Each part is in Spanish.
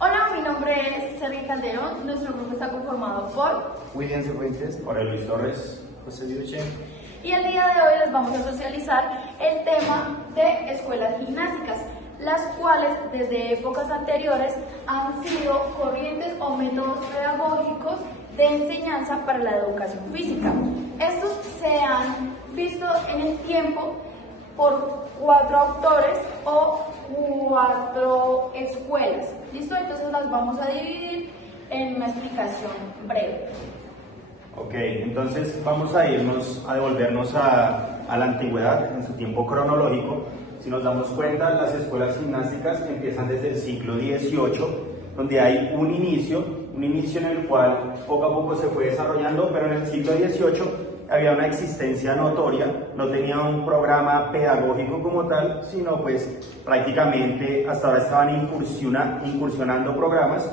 Hola, mi nombre es Sergio Calderón. Nuestro grupo está conformado por William Cifuentes, Jorge Luis Torres, José Diuche. y el día de hoy les vamos a socializar el tema de escuelas gimnásticas, las cuales desde épocas anteriores han sido corrientes o métodos pedagógicos de enseñanza para la educación física. Estos se han visto en el tiempo por 4 autores o 4 escuelas. ¿Listo? Entonces las vamos a dividir en una explicación breve. Ok, entonces vamos a devolvernos a la antigüedad, en su tiempo cronológico. Si nos damos cuenta, las escuelas gimnásticas empiezan desde el siglo XVIII, donde hay un inicio en el cual poco a poco se fue desarrollando, pero en el siglo XVIII había una existencia notoria, no tenía un programa pedagógico como tal, sino pues prácticamente hasta ahora estaban incursionando programas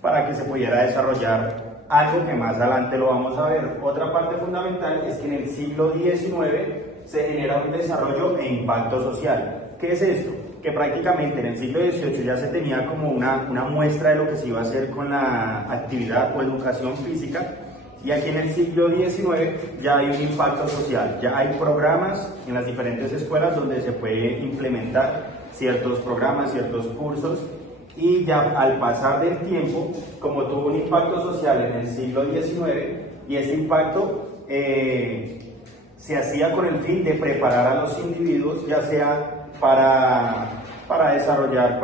para que se pudiera desarrollar algo que más adelante lo vamos a ver. Otra parte fundamental es que en el siglo XIX se genera un desarrollo e impacto social. ¿Qué es esto? Que prácticamente en el siglo XVIII ya se tenía como una muestra de lo que se iba a hacer con la actividad o educación física, y aquí en el siglo XIX ya hay un impacto social, ya hay programas en las diferentes escuelas donde se puede implementar ciertos programas, ciertos cursos, y ya al pasar del tiempo, como tuvo un impacto social en el siglo XIX, y ese impacto se hacía con el fin de preparar a los individuos, ya sea para desarrollar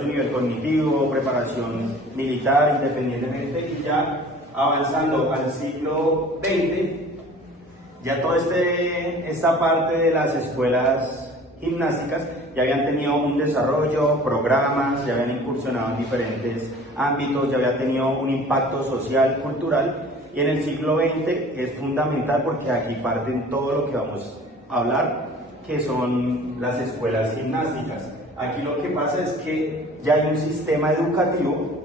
su nivel cognitivo, preparación militar, independientemente, y ya avanzando al siglo XX, ya toda esta parte de las escuelas gimnásticas ya habían tenido un desarrollo, programas, ya habían incursionado en diferentes ámbitos, ya había tenido un impacto social, cultural, y en el siglo XX es fundamental porque aquí parten todo lo que vamos a hablar, que son las escuelas gimnásticas. Aquí lo que pasa es que ya hay un sistema educativo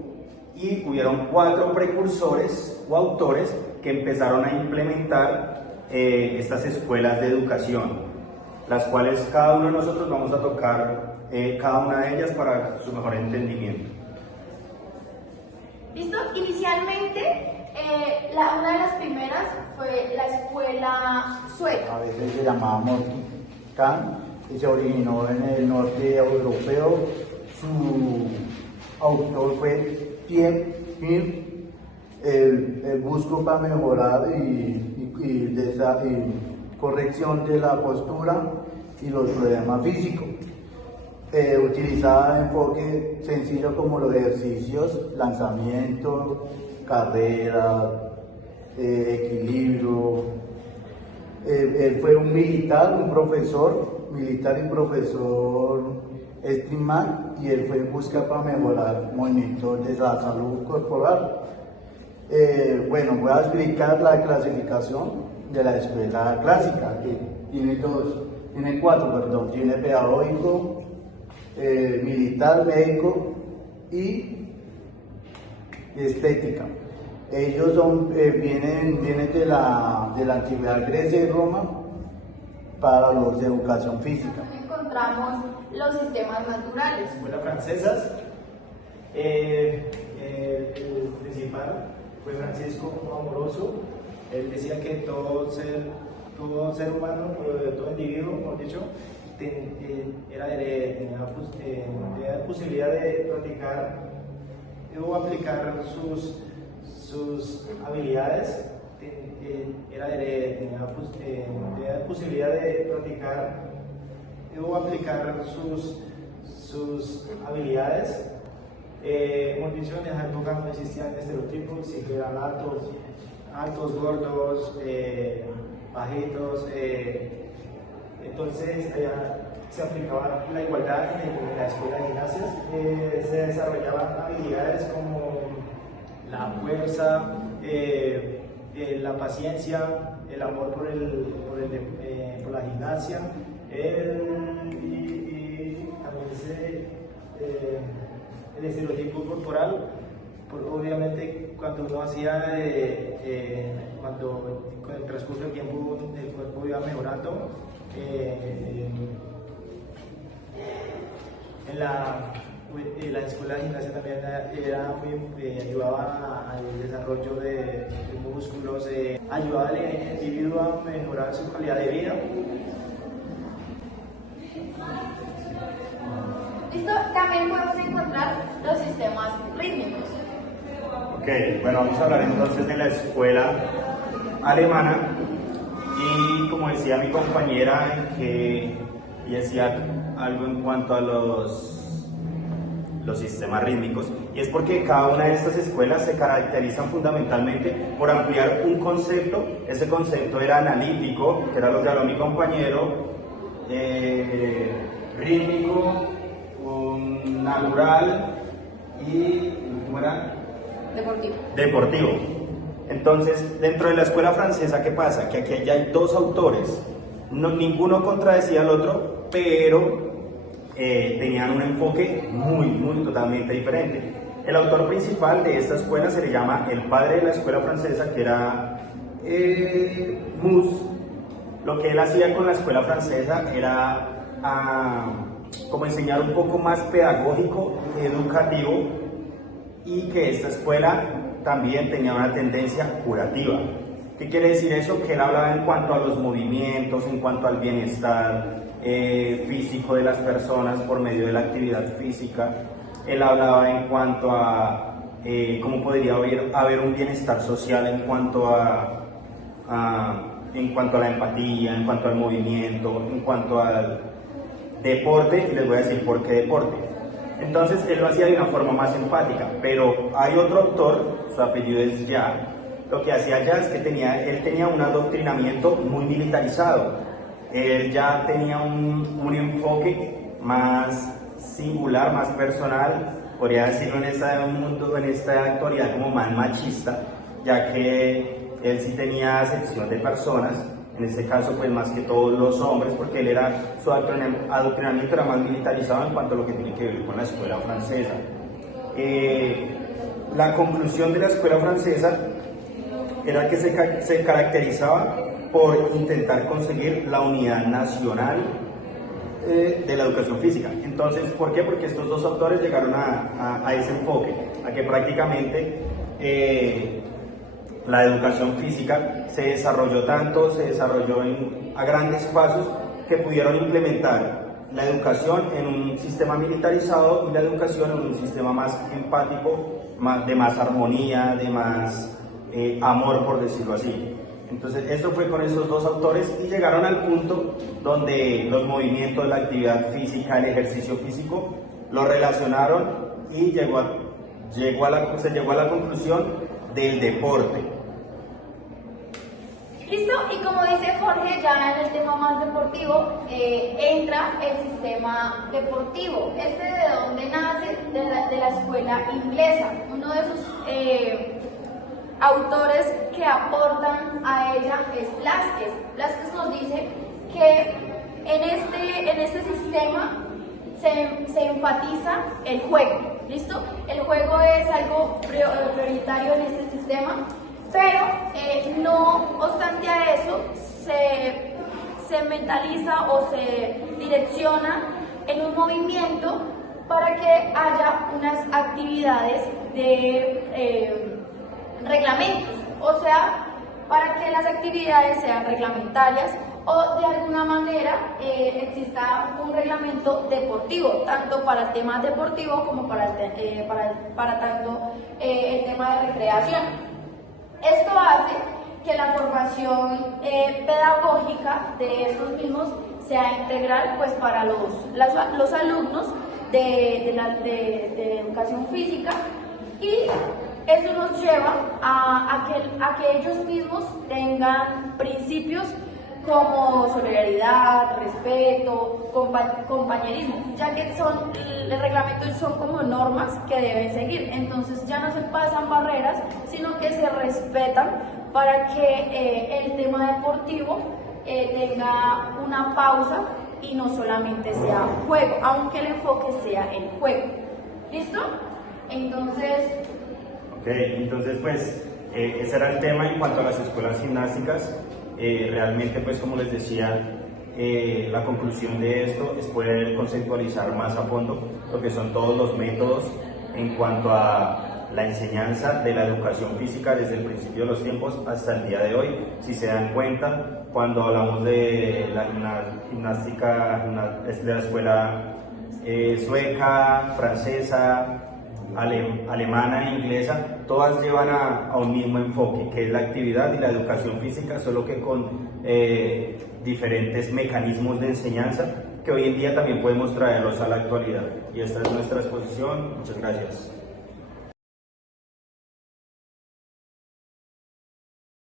y hubieron 4 precursores o autores que empezaron a implementar estas escuelas de educación, las cuales cada uno de nosotros vamos a tocar cada una de ellas para su mejor entendimiento. ¿Listo? Inicialmente, una de las primeras fue la escuela sueca. a veces se llamaba Morgan, y se originó en el norte europeo. Su autor fue Pierre Mir. El busco para mejorar y corrección de la postura y los problemas físicos. Utilizaba enfoque sencillo como los ejercicios, lanzamiento, carrera, equilibrio. Él fue un militar y profesor streamman, y él fue en busca para mejorar movimientos de la salud corporal. Bueno, voy a explicar la clasificación de la escuela clásica, que tiene 4, perdón, tiene pedagógico, militar, médico y estética. Ellos vienen de la antigüedad Grecia y Roma para los de educación física. Encontramos los sistemas naturales. Escuelas francesas. El principal fue Francisco Amoroso. Él decía que todo ser humano, todo individuo, mejor dicho, tenía la posibilidad de practicar o aplicar sus habilidades. Tenía la posibilidad de practicar o aplicar sus habilidades. Hemos dicho, en esa época no existían estereotipos, siempre eran altos, gordos, bajitos. Entonces se aplicaba la igualdad en la escuela de gimnasias. Se desarrollaban habilidades como la fuerza, la paciencia, el amor por la gimnasia, y también el estereotipo corporal. Obviamente, cuando uno hacía, cuando con el transcurso del tiempo el cuerpo iba mejorando, las escuelas de gimnasia también ayudaban al desarrollo de músculos, ayudaba al individuo a mejorar su calidad de vida. ¿Listo? También podemos encontrar los sistemas rítmicos. Ok, bueno, vamos a hablar entonces de la escuela alemana y como decía mi compañera, que ella decía algo en cuanto a los sistemas rítmicos, y es porque cada una de estas escuelas se caracterizan fundamentalmente por ampliar un concepto. Ese concepto era analítico, que era lo que habló mi compañero, rítmico, natural y ¿cómo era? Deportivo. Entonces, dentro de la escuela francesa, ¿qué pasa? Que aquí ya hay dos autores, ninguno contradecía al otro, pero tenían un enfoque muy totalmente diferente. El autor principal de esta escuela se le llama el padre de la escuela francesa, que era Mus. Lo que él hacía con la escuela francesa era como enseñar un poco más pedagógico, educativo, y que esta escuela también tenía una tendencia curativa. ¿Qué quiere decir eso? Que él hablaba en cuanto a los movimientos, en cuanto al bienestar físico de las personas por medio de la actividad física. Él hablaba en cuanto a cómo podría haber un bienestar social en cuanto a la empatía, en cuanto al movimiento, en cuanto al deporte, y les voy a decir por qué deporte. Entonces él lo hacía de una forma más empática, pero hay otro autor, su apellido es Ya. Lo que hacía Ya es que él tenía un adoctrinamiento muy militarizado. Él ya tenía un enfoque más singular, más personal, podría decirlo, en esta actualidad como más machista, ya que él sí tenía acepción de personas, en este caso pues más que todos los hombres, porque su adoctrinamiento era más militarizado en cuanto a lo que tiene que ver con la escuela francesa. La conclusión de la escuela francesa era que se caracterizaba por intentar conseguir la unidad nacional de la educación física. Entonces, ¿por qué? Porque estos dos autores llegaron a ese enfoque, a que prácticamente la educación física se desarrolló a grandes pasos, que pudieron implementar la educación en un sistema militarizado y la educación en un sistema más empático, de más armonía, de más amor, por decirlo así. Entonces, esto fue con esos dos autores y llegaron al punto donde los movimientos, la actividad física, el ejercicio físico, lo relacionaron y se llegó a la conclusión del deporte. Listo, y como dice Jorge, ya en el tema más deportivo entra el sistema deportivo. ¿De dónde nace? De la escuela inglesa. Uno de sus autores que aportan a ella es Blázquez. Blázquez nos dice que en este sistema se enfatiza el juego. ¿Listo? El juego es algo prioritario en este sistema, pero no obstante a eso se mentaliza o se direcciona en un movimiento para que haya unas actividades de reglamentos, o sea, para que las actividades sean reglamentarias o de alguna manera exista un reglamento deportivo, tanto para el tema deportivo como para tanto el tema de recreación. Esto hace que la formación pedagógica de estos mismos sea integral, pues, para los alumnos de educación física, y eso nos lleva a que ellos mismos tengan principios como solidaridad, respeto, compañerismo, ya que el reglamento son como normas que deben seguir. Entonces ya no se pasan barreras, sino que se respetan para que el tema deportivo tenga una pausa y no solamente sea juego, aunque el enfoque sea el juego. ¿Listo? Entonces pues ese era el tema en cuanto a las escuelas gimnásticas. Realmente, pues como les decía, la conclusión de esto es poder conceptualizar más a fondo lo que son todos los métodos en cuanto a la enseñanza de la educación física desde el principio de los tiempos hasta el día de hoy. Si se dan cuenta, cuando hablamos de la gimnástica de la escuela sueca, francesa, alemana e inglesa, todas llevan a un mismo enfoque, que es la actividad y la educación física, solo que con diferentes mecanismos de enseñanza que hoy en día también podemos traerlos a la actualidad. Y esta es nuestra exposición. Muchas gracias.